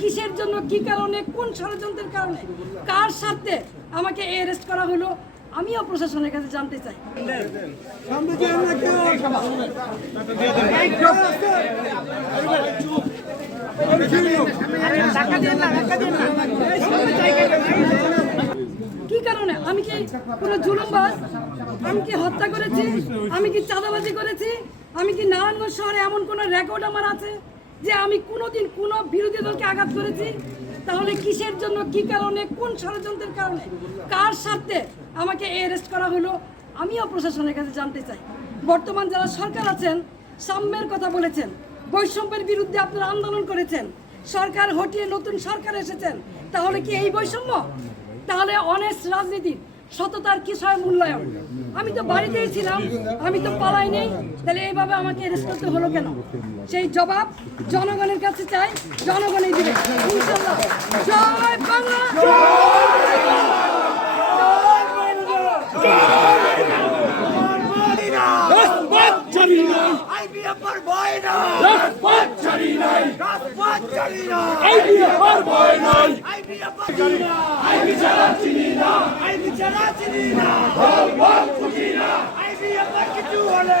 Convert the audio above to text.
কিসের জন্য কি কারণে কোন ষড়যন্ত্রের কারণে কার স্বার্থে আমাকে অ্যারেস্ট করা হলো আমিও প্রশাসনের কাছে জানতে চাই। কি কারণে? আমি কি কোনো জুলুমবাজ? আমি কি হত্যা করেছি? আমি কি চাঁদাবাজি করেছি? আমি কি নারায়ণগঞ্জ শহরে এমন কোনো রেকর্ড আমার আছে? যে আমি কোনোদিন কোনো বিরোধী দলকে আঘাত করেছি, তাহলে কিসের জন্য, কি কারণে, কোন ষড়যন্ত্রের কারণে, কার স্বার্থে আমাকে অ্যারেস্ট করা হলো, আমিও প্রশাসনের কাছে জানতে চাই। বর্তমান যারা সরকার আছেন, সাম্যের কথা বলেছেন, বৈষম্যের বিরুদ্ধে আপনারা আন্দোলন করেছেন, সরকার হটিয়ে নতুন সরকার এসেছেন, তাহলে কি এই বৈষম্য? তাহলে অনেস্ট রাজনীতির সততার কিসয় মূল্যায়ন? আমি তো বাড়িতেই ছিলাম আমি তো পালাই নেই তাহলে এইভাবে আমাকে অ্যারেস্ট করতে হলো কেন? সেই জবাব জনগণের কাছে চাই জনগণই দিবে ইনশাল্লাহ জয় বাংলা! ভয় নাই। আইবি ছাড়া চিনি না আইবি ছাড়া চিনি না বল বল খুঁজি না আইবিএফ আর কিছু হলে